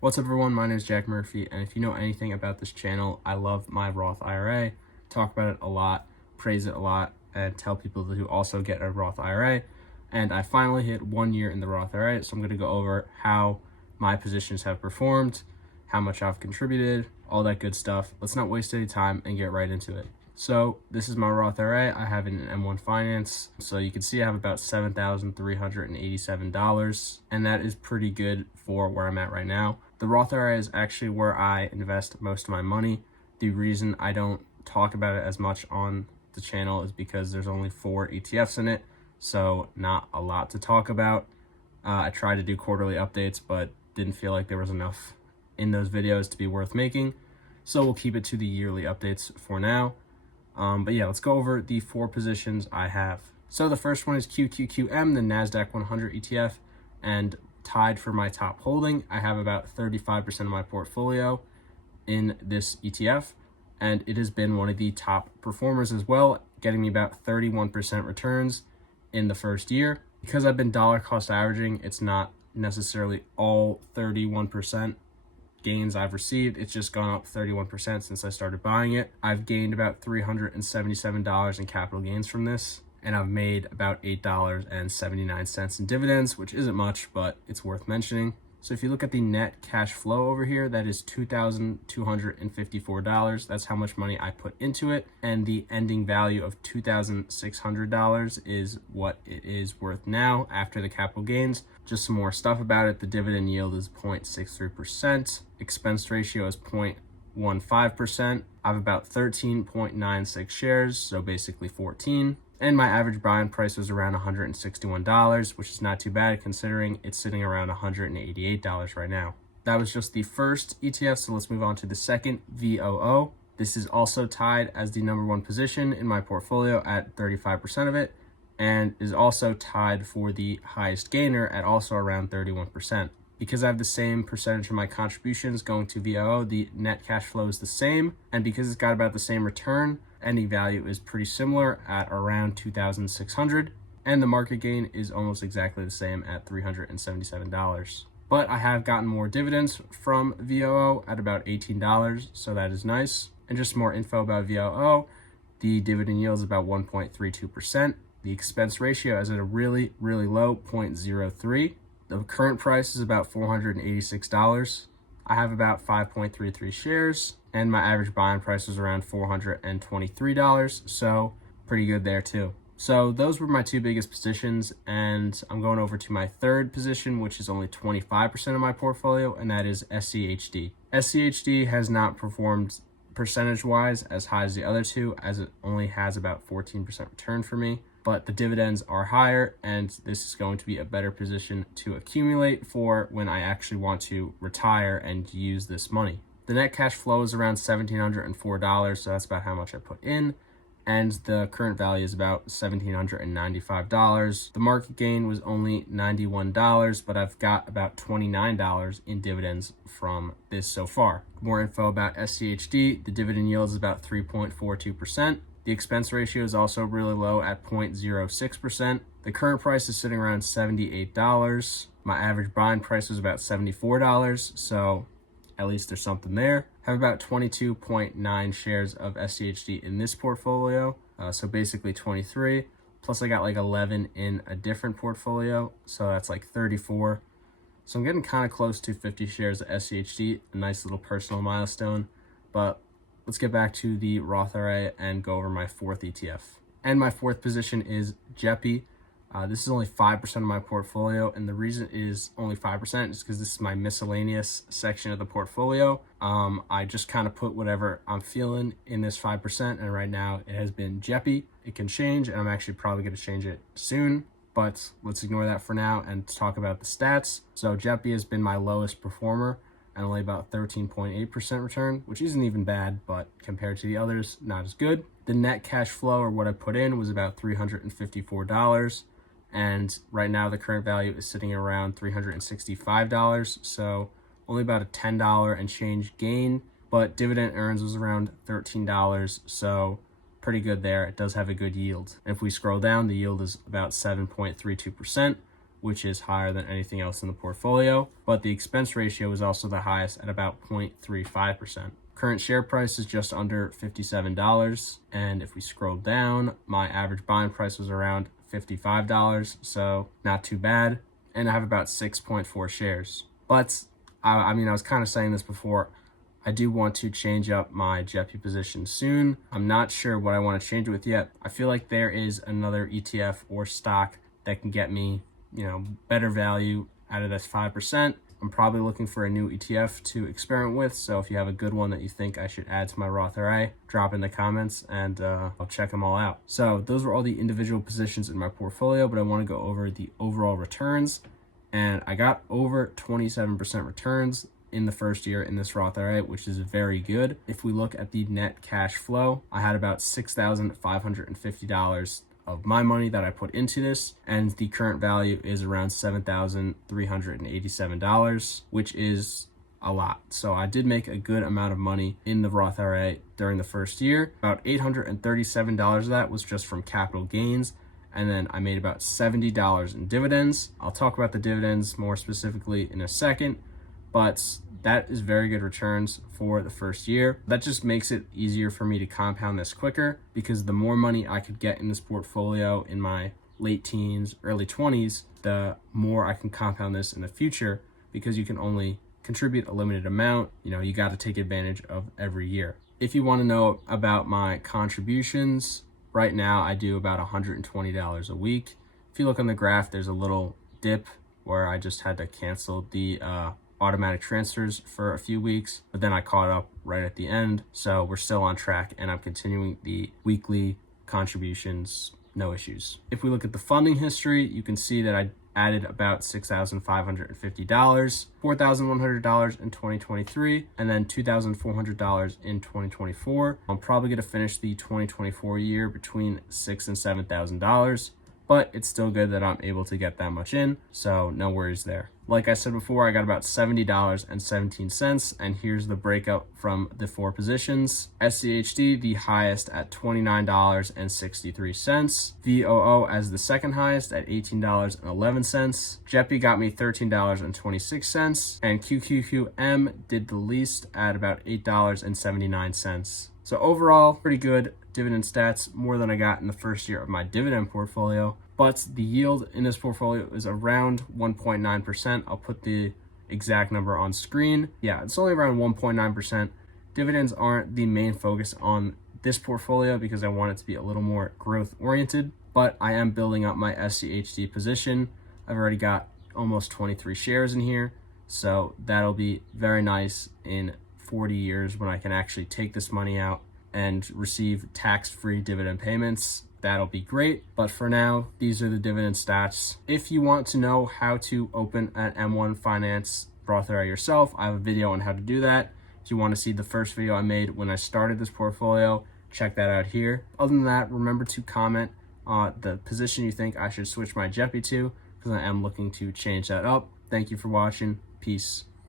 What's up everyone, my name is Jack Murphy, and if you know anything about this channel, I love my Roth IRA, talk about it a lot, praise it a lot, and tell people to also get a Roth IRA. And I finally hit 1 year in the Roth IRA, so I'm going to go over how my positions have performed, how much I've contributed, all that good stuff. Let's not waste any time and get right into it. So this is my Roth IRA. I have it in M1 Finance. So you can see I have about $7,387, and that is pretty good for where I'm at right now. The Roth IRA is actually where I invest most of my money. The reason I don't talk about it as much on the channel is because there's only 4 ETFs in it, so not a lot to talk about. I tried to do quarterly updates, but didn't feel like there was enough in those videos to be worth making. So we'll keep it to the yearly updates for now. But yeah, let's go over the 4 positions I have. So the first one is QQQM, the NASDAQ 100 ETF, and tied for my top holding. I have about 35% of my portfolio in this ETF, and it has been one of the top performers as well, getting me about 31% returns in the first year. Because I've been dollar cost averaging, it's not necessarily all 31% gains I've received. It's just gone up 31% since I started buying it. I've gained about $377 in capital gains from this, and I've made about $8.79 in dividends, which isn't much, but it's worth mentioning. So if you look at the net cash flow over here, that is $2,254. That's how much money I put into it. And the ending value of $2,600 is what it is worth now after the capital gains. Just some more stuff about it. The dividend yield is 0.63%. Expense ratio is 0.15%. I have about 13.96 shares, so basically 14. And my average buying price was around $161, which is not too bad considering it's sitting around $188 right now. That was just the first ETF, so let's move on to the second, VOO. This is also tied as the #1 position in my portfolio at 35% of it, and is also tied for the highest gainer at also around 31%. Because I have the same percentage of my contributions going to VOO, the net cash flow is the same, and because it's got about the same return, ending value is pretty similar at around $2,600, and the market gain is almost exactly the same at $377. But I have gotten more dividends from VOO at about $18, so that is nice. And just more info about VOO, the dividend yield is about 1.32%. The expense ratio is at a really low 0.03. The current price is about $486. I have about 5.33 shares, and my average buying price was around $423, so pretty good there too. So those were my 2 biggest positions, and I'm going over to my third position, which is only 25% of my portfolio, and that is SCHD. SCHD has not performed percentage-wise as high as the other 2, as it only has about 14% return for me. But the dividends are higher, and this is going to be a better position to accumulate for when I actually want to retire and use this money. The net cash flow is around $1,704, so that's about how much I put in, and the current value is about $1,795. The market gain was only $91, but I've got about $29 in dividends from this so far. More info about SCHD, the dividend yield is about 3.42%. The expense ratio is also really low at 0.06%. The current price is sitting around $78. My average buying price was about $74, so at least there's something there. I have about 22.9 shares of SCHD in this portfolio, so basically 23. Plus I got like 11 in a different portfolio, so that's like 34. So I'm getting kind of close to 50 shares of SCHD, a nice little personal milestone, but let's get back to the Roth IRA and go over my 4th ETF. And my 4th position is JEPI. This is only 5% of my portfolio, and the reason is only 5% is because this is my miscellaneous section of the portfolio. I just kind of put whatever I'm feeling in this 5%, and right now it has been JEPI. It can change, and I'm actually probably going to change it soon, but let's ignore that for now and talk about the stats. So JEPI has been my lowest performer, and only about 13.8% return, which isn't even bad, but compared to the others, not as good. The net cash flow, or what I put in, was about $354, and right now the current value is sitting around $365, so only about a $10 and change gain, but dividend earns was around $13, so pretty good there. It does have a good yield. And if we scroll down, the yield is about 7.32%, which is higher than anything else in the portfolio, but the expense ratio is also the highest at about 0.35%. Current share price is just under $57, and if we scroll down, my average buying price was around $55, so not too bad, and I have about 6.4 shares. But I was kind of saying this before, I do want to change up my JEPI position soon. I'm not sure what I want to change it with yet. I feel like there is another ETF or stock that can get me, better value out of this 5%. I'm probably looking for a new ETF to experiment with. So if you have a good one that you think I should add to my Roth IRA, drop in the comments and I'll check them all out. So those were all the individual positions in my portfolio, but I want to go over the overall returns. And I got over 27% returns in the first year in this Roth IRA, which is very good. If we look at the net cash flow, I had about $6,550 of my money that I put into this, and the current value is around $7,387, which is a lot. So I did make a good amount of money in the Roth IRA during the first year. About $837 of that was just from capital gains, and then I made about $70 in dividends. I'll talk about the dividends more specifically in a second, but that is very good returns for the first year. That just makes it easier for me to compound this quicker, because the more money I could get in this portfolio in my late teens, early 20s, the more I can compound this in the future, because you can only contribute a limited amount. You got to take advantage of every year. If you want to know about my contributions, right now I do about $120 a week. If you look on the graph, there's a little dip where I just had to cancel the automatic transfers for a few weeks, but then I caught up right at the end. So we're still on track, and I'm continuing the weekly contributions, no issues. If we look at the funding history, you can see that I added about $6,550, $4,100 in 2023, and then $2,400 in 2024. I'm probably going to finish the 2024 year between $6,000 and $7,000, but it's still good that I'm able to get that much in, so no worries there. Like I said before, I got about $70.17, and here's the breakup from the four positions. SCHD, the highest at $29.63. VOO as the second highest at $18.11. JEPI got me $13.26, and QQQM did the least at about $8.79. So overall, pretty good dividend stats, more than I got in the first year of my dividend portfolio. But the yield in this portfolio is around 1.9%. I'll put the exact number on screen. Yeah, it's only around 1.9%. Dividends aren't the main focus on this portfolio because I want it to be a little more growth oriented, but I am building up my SCHD position. I've already got almost 23 shares in here, so that'll be very nice in 40 years when I can actually take this money out and receive tax-free dividend payments. That'll be great. But for now, these are the dividend stats. If you want to know how to open an M1 Finance Roth IRA yourself, I have a video on how to do that. If you want to see the first video I made when I started this portfolio, check that out here. Other than that, remember to comment the position you think I should switch my JEPI to, because I am looking to change that up. Thank you for watching. Peace.